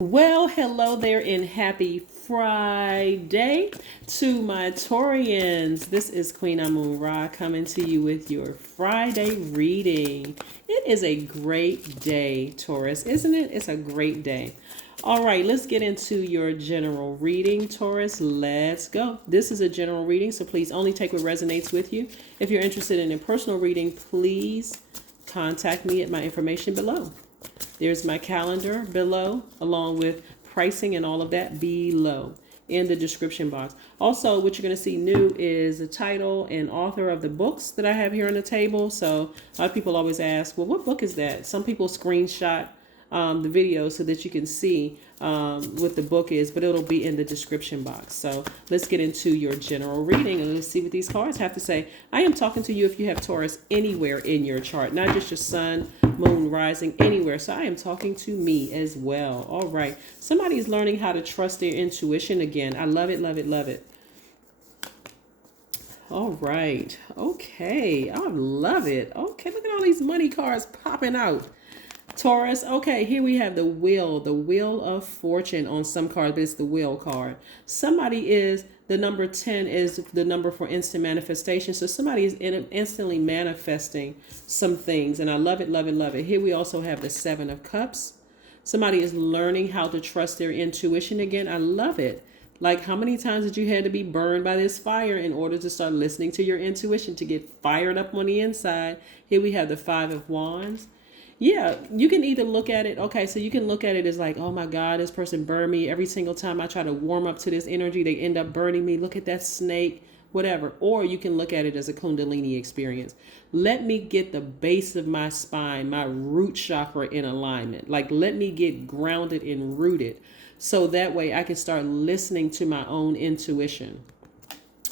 Well, hello there and happy Friday to my Taurians. This is Queen Amun Ra coming to you with your Friday reading. It is a great day, Taurus, isn't it? It's a great day. All right, let's get into your general reading, Taurus. Let's go. This is a general reading, so please only take what resonates with you. If you're interested in a personal reading, please contact me at my information below. There's my calendar below, along with pricing and all of that below in the description box. Also, what you're going to see new is the title and author of the books that I have here on the table. So a lot of people always ask, well, what book is that? Some people screenshot the video so that you can see what the book is, but it'll be in the description box. So let's get into your general reading and let's see what these cards have to say. I am talking to you if you have Taurus anywhere in your chart, not just your sun, moon, rising, anywhere. So I am talking to me as well. All right. Somebody's learning how to trust their intuition again. I love it, love it, love it. All right. Okay. I love it. Okay. Look at all these money cards popping out. Taurus, okay, here we have the wheel of fortune on some cards, but it's the wheel card. Somebody is, the number 10 is the number for instant manifestation. So somebody is instantly manifesting some things, and I love it, love it, love it. Here we also have the 7 of cups. Somebody is learning how to trust their intuition again. I love it. Like, how many times did you had to be burned by this fire in order to start listening to your intuition, to get fired up on the inside? Here we have the 5 of wands. Yeah, you can either look at it, okay, so you can look at it as like, oh my God, this person burned me. Every single time I try to warm up to this energy, they end up burning me. Look at that snake, whatever. Or you can look at it as a Kundalini experience. Let me get the base of my spine, my root chakra in alignment. Like, let me get grounded and rooted so that way I can start listening to my own intuition,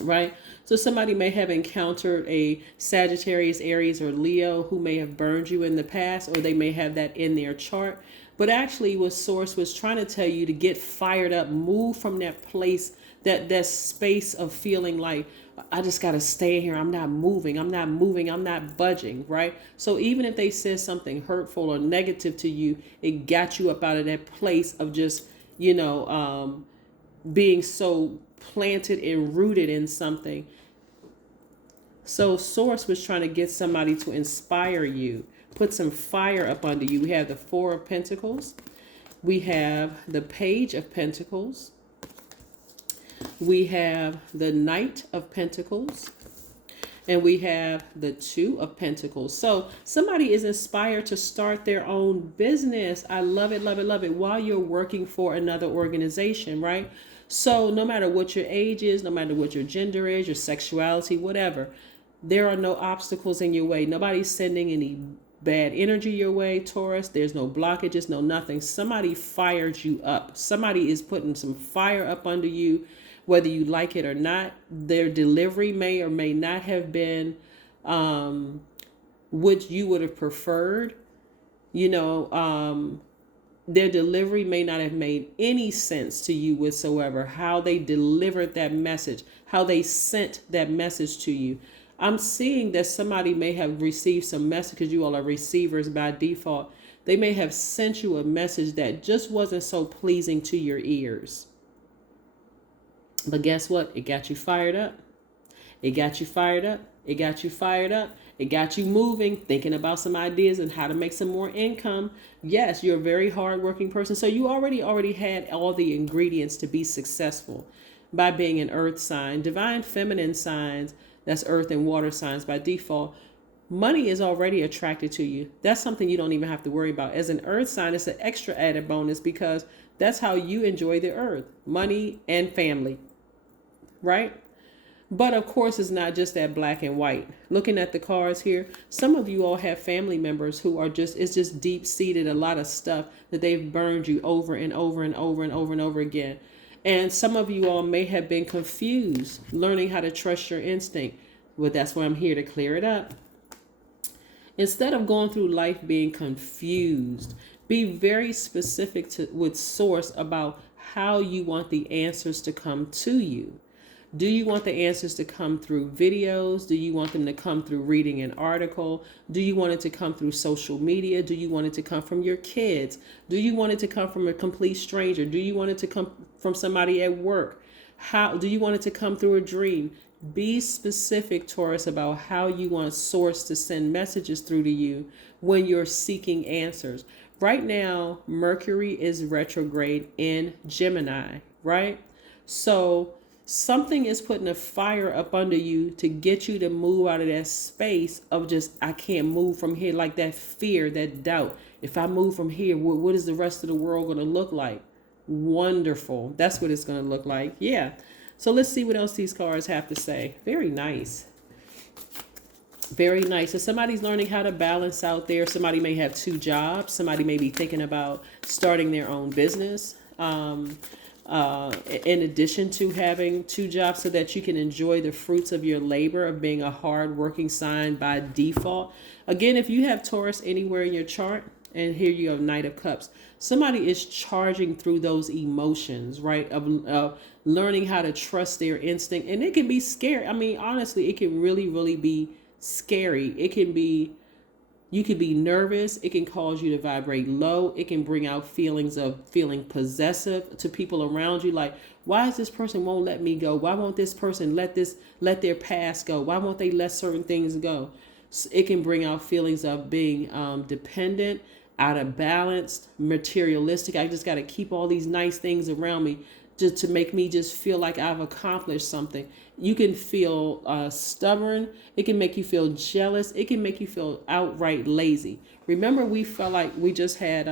right? So somebody may have encountered a Sagittarius, Aries, or Leo who may have burned you in the past, or they may have that in their chart. But actually what Source was trying to tell you to get fired up, move from that place, that space of feeling like, I just got to stay here. I'm not moving. I'm not budging, right? So even if they said something hurtful or negative to you, it got you up out of that place of just, being so planted and rooted in something. So Source was trying to get somebody to inspire you, put some fire up under you. We have the 4 of Pentacles. We have the Page of Pentacles. We have the Knight of Pentacles. And we have the 2 of Pentacles. So somebody is inspired to start their own business. I love it, love it, love it. While you're working for another organization, right? So no matter what your age is, no matter what your gender is, your sexuality, whatever, there are no obstacles in your way. Nobody's sending any bad energy your way, Taurus. There's no blockages, no nothing. Somebody fired you up. Somebody is putting some fire up under you, whether you like it or not. Their delivery may or may not have been what you would have preferred. Their delivery may not have made any sense to you whatsoever. How they delivered that message, how they sent that message to you. I'm seeing that somebody may have received some message, because you all are receivers by default. They may have sent you a message that just wasn't so pleasing to your ears. But guess what? It got you fired up. It got you fired up. It got you fired up. It got you moving, thinking about some ideas and how to make some more income. Yes, you're a very hardworking person. So you already had all the ingredients to be successful by being an earth sign. Divine feminine signs, that's earth and water signs by default. Money is already attracted to you. That's something you don't even have to worry about. As an earth sign, it's an extra added bonus because that's how you enjoy the earth, money and family, right? But of course, it's not just that black and white. Looking at the cards here, some of you all have family members who are it's just deep seated, a lot of stuff that they've burned you over and over and over and over and over again. And some of you all may have been confused, learning how to trust your instinct. Well, that's why I'm here to clear it up. Instead of going through life being confused, be very specific with Source about how you want the answers to come to you. Do you want the answers to come through videos? Do you want them to come through reading an article? Do you want it to come through social media? Do you want it to come from your kids? Do you want it to come from a complete stranger? Do you want it to come from somebody at work? How do you want it to come through a dream? Be specific, Taurus, about how you want Source to send messages through to you when you're seeking answers. Right now, Mercury is retrograde in Gemini, right? So something is putting a fire up under you to get you to move out of that space of just, I can't move from here, like that fear, that doubt. If I move from here, what is the rest of the world going to look like? Wonderful. That's what it's going to look like. Yeah. So let's see what else these cards have to say. Very nice. Very nice. So somebody's learning how to balance out there. Somebody may have 2 jobs. Somebody may be thinking about starting their own business. In addition to having 2 jobs, so that you can enjoy the fruits of your labor of being a hard-working sign by default. Again, if you have Taurus anywhere in your chart, and here you have Knight of Cups, somebody is charging through those emotions, right? Of learning how to trust their instinct. And it can be scary. I mean, honestly, it can really, really be scary. It can be, you can be nervous. It can cause you to vibrate low. It can bring out feelings of feeling possessive to people around you. Like, why is this person won't let me go? Why won't this person let their past go? Why won't they let certain things go? It can bring out feelings of being dependent, out of balance, materialistic. I just got to keep all these nice things around me just to make me just feel like I've accomplished something. You can feel stubborn. It can make you feel jealous. It can make you feel outright lazy. Remember, we felt like we just had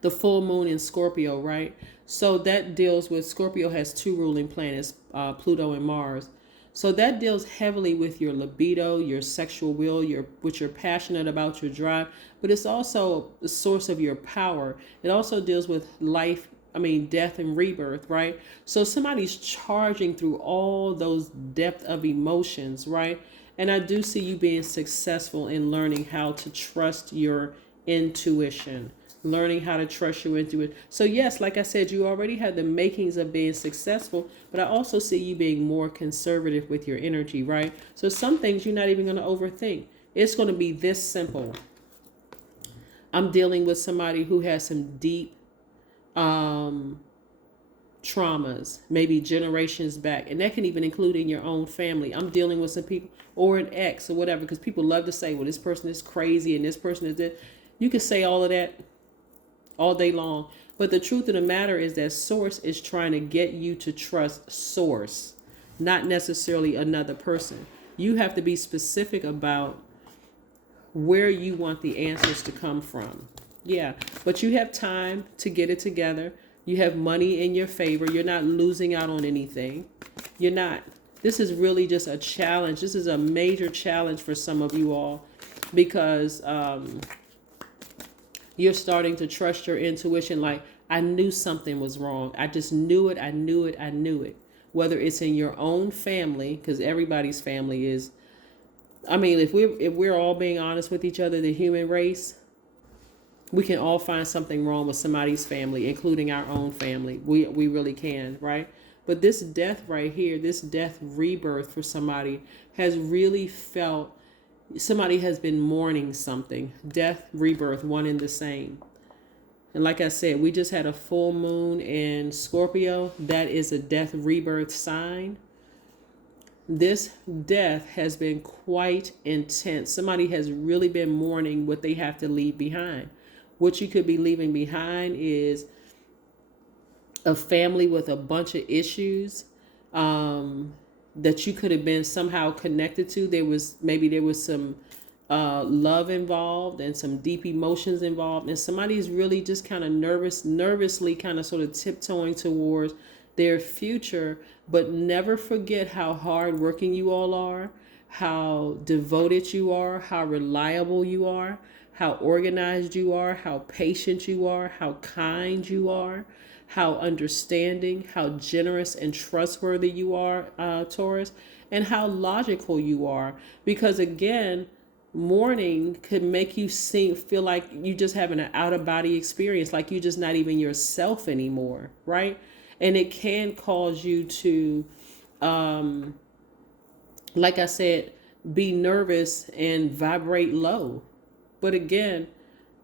the full moon in Scorpio, right? So that deals with, Scorpio has 2 ruling planets, Pluto and Mars. So that deals heavily with your libido, your sexual will, what you're passionate about, your drive, but it's also the source of your power. It also deals with death and rebirth, right? So somebody's charging through all those depth of emotions, right? And I do see you being successful in learning how to trust your intuition. Learning how to trust your intuition. So yes, like I said, you already have the makings of being successful, but I also see you being more conservative with your energy, right? So some things you're not even going to overthink. It's going to be this simple. I'm dealing with somebody who has some deep traumas, maybe generations back, and that can even include in your own family. I'm dealing with some people, or an ex or whatever, because people love to say, well, this person is crazy and this person is this. You can say all of that all day long. But the truth of the matter is that Source is trying to get you to trust Source, not necessarily another person. You have to be specific about where you want the answers to come from. Yeah, but you have time to get it together. You have money in your favor. You're not losing out on anything. You're not. This is really just a challenge. This is a major challenge for some of you all, because you're starting to trust your intuition. Like, I knew something was wrong. I just knew it. I knew it. I knew it. Whether it's in your own family, because everybody's family is, if we're all being honest with each other, the human race, we can all find something wrong with somebody's family, including our own family. We really can, right? But this death right here, this death rebirth for somebody has really felt, somebody has been mourning something. Death, rebirth, one and the same. And like I said, we just had a full moon in Scorpio. That is a death rebirth sign. This death has been quite intense. Somebody has really been mourning what they have to leave behind. What you could be leaving behind is a family with a bunch of issues that you could have been somehow connected to. There was some love involved and some deep emotions involved, and somebody is really just kind of nervously kind of sort of tiptoeing towards their future. But never forget how hardworking you all are, how devoted you are, how reliable you are, how organized you are, how patient you are, how kind you are, how understanding, how generous and trustworthy you are, Taurus, and how logical you are. Because again, mourning could make you feel like you just having an out-of-body experience, like you're just not even yourself anymore, right? And it can cause you to, like I said, be nervous and vibrate low. But again,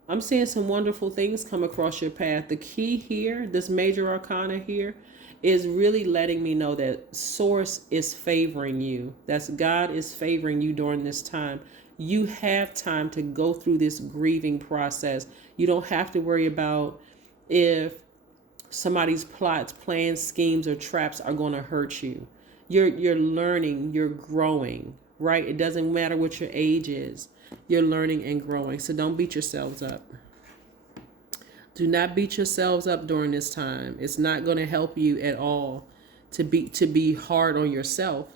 I'm seeing some wonderful things come across your path. The key here, this major arcana here, is really letting me know that Source is favoring you. That's God is favoring you during this time. You have time to go through this grieving process. You don't have to worry about if somebody's plots, plans, schemes, or traps are going to hurt you. You're learning, you're growing, right? It doesn't matter what your age is. You're learning and growing. So don't beat yourselves up. Do not beat yourselves up during this time. It's not going to help you at all to be hard on yourself.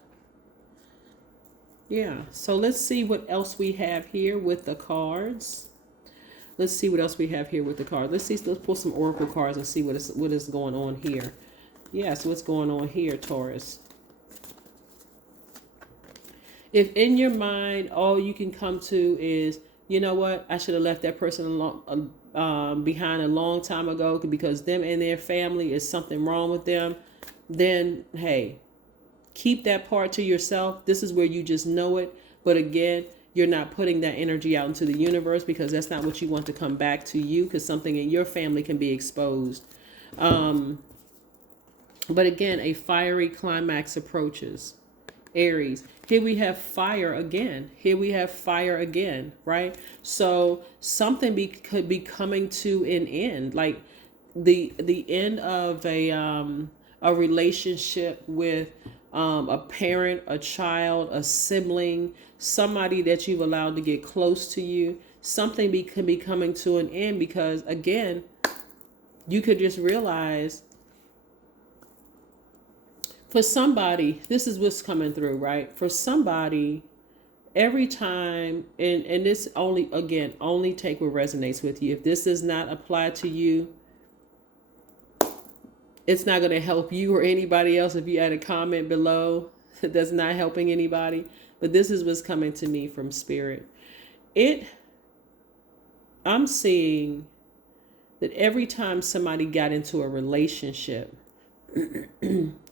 Yeah. So let's see what else we have here with the cards. Let's see what else we have here with the cards. Let's pull some oracle cards and see what is going on here. Yeah, so what's going on here, Taurus? If in your mind all you can come to is, you know what, I should have left that person behind a long time ago because them and their family is something wrong with them, then hey, keep that part to yourself. This is where you just know it. But again, you're not putting that energy out into the universe because that's not what you want to come back to you, because something in your family can be exposed. But again, a fiery climax approaches. Aries. Here we have fire again. Here we have fire again, right? So something could be coming to an end, like the end of a relationship with a parent, a child, a sibling, somebody that you've allowed to get close to you. Something could be coming to an end because again, you could just realize. For somebody, this is what's coming through, right? For somebody, every time, and this only take what resonates with you. If this does not apply to you, it's not going to help you or anybody else. If you add a comment below that's not helping anybody, but this is what's coming to me from Spirit. I'm seeing that every time somebody got into a relationship,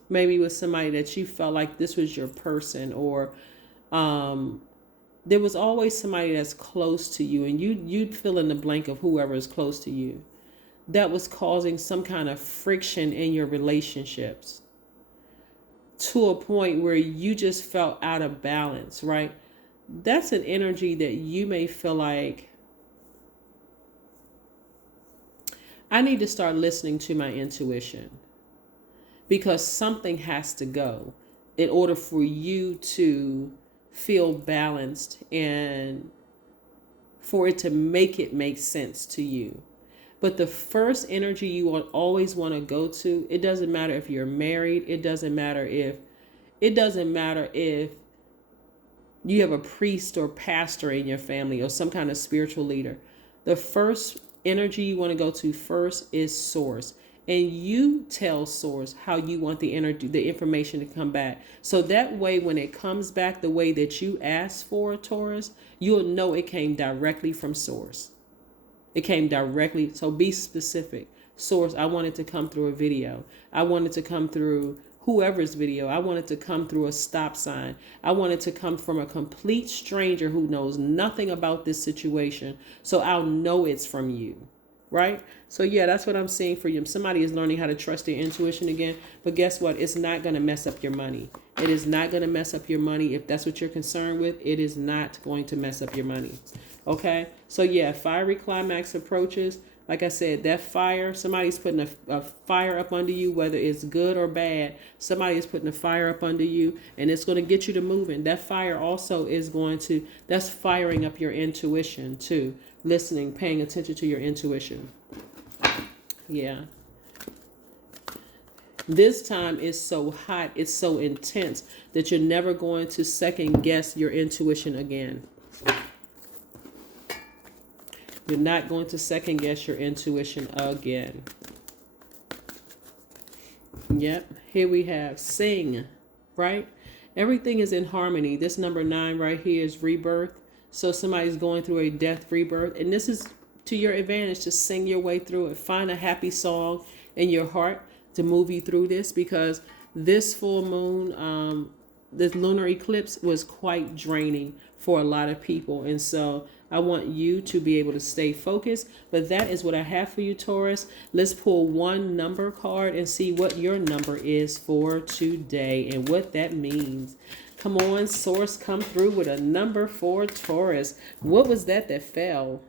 maybe with somebody that you felt like this was your person, or there was always somebody that's close to you, and you'd fill in the blank of whoever is close to you, that was causing some kind of friction in your relationships to a point where you just felt out of balance, right? That's an energy that you may feel like, I need to start listening to my intuition. Because something has to go in order for you to feel balanced and for it to make sense to you. But the first energy you will always want to go to, it doesn't matter if you're married, it doesn't matter if you have a priest or pastor in your family or some kind of spiritual leader. The first energy you want to go to first is Source. And you tell Source how you want the information to come back. So that way, when it comes back the way that you asked for, Taurus, you'll know it came directly from Source. It came directly. So be specific. Source, I want it to come through a video. I want it to come through whoever's video. I want it to come through a stop sign. I want it to come from a complete stranger who knows nothing about this situation. So I'll know it's from you. Right? So yeah, that's what I'm seeing for you. Somebody is learning how to trust their intuition again. But guess what? It's not going to mess up your money. It is not going to mess up your money. If that's what you're concerned with, it is not going to mess up your money. Okay? So yeah, fiery climax approaches. Like I said, that fire, somebody's putting a fire up under you, whether it's good or bad. Somebody is putting a fire up under you, and it's going to get you to moving. That fire also is that's firing up your intuition too. Listening, paying attention to your intuition. Yeah. This time is so hot, it's so intense that you're never going to second guess your intuition again. You're not going to second guess your intuition again. Yep. Here we have sing, right? Everything is in harmony. This number 9 right here is rebirth. So somebody's going through a death rebirth, and this is to your advantage to sing your way through it. Find a happy song in your heart to move you through this, because this full moon, this lunar eclipse was quite draining for a lot of people. And so I want you to be able to stay focused. But that is what I have for you, Taurus. Let's pull one number card and see what your number is for today and what that means. Come on, Source, come through with a number for Taurus. What was that fell?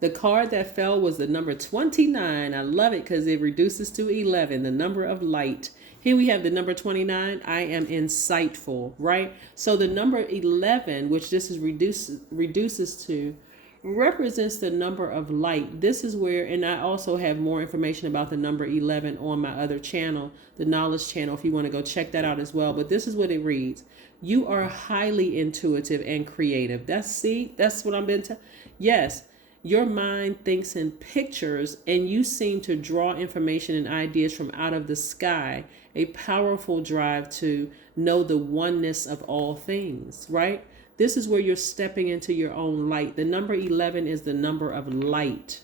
The card that fell was the number 29. I love it because it reduces to 11, the number of light. Here we have the number 29. I am insightful, right? So the number 11, which this is reduces to, represents the number of light. This is where, and I also have more information about the number 11 on my other channel, the Knowledge channel, if you want to go check that out as well. But this is what it reads. You are highly intuitive and creative. That's what I've been telling. Yes. Your mind thinks in pictures, and you seem to draw information and ideas from out of the sky, a powerful drive to know the oneness of all things, right? This is where you're stepping into your own light. The number 11 is the number of light,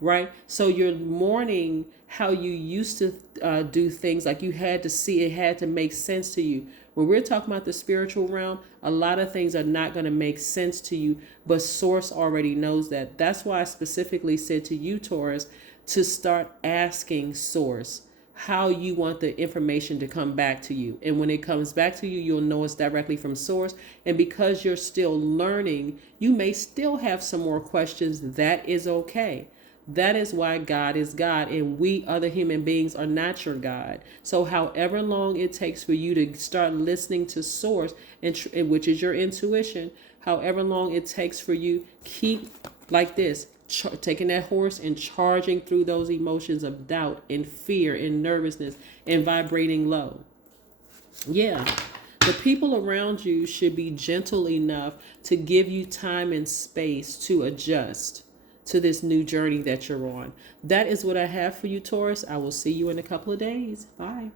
right? So you're mourning how you used to do things, like you had to see, it had to make sense to you. When we're talking about the spiritual realm, a lot of things are not going to make sense to you, but Source already knows that. That's why I specifically said to you, Taurus, to start asking Source how you want the information to come back to you. And when it comes back to you, you'll know it's directly from Source. And because you're still learning, you may still have some more questions. That is okay. That is why God is God, and we other human beings are not your God. So however long it takes for you to start listening to Source, and which is your intuition, however long it takes for you, keep like this, taking that horse and charging through those emotions of doubt and fear and nervousness and vibrating low. Yeah. The people around you should be gentle enough to give you time and space to adjust to this new journey that you're on. That is what I have for you, Taurus. I will see you in a couple of days. Bye.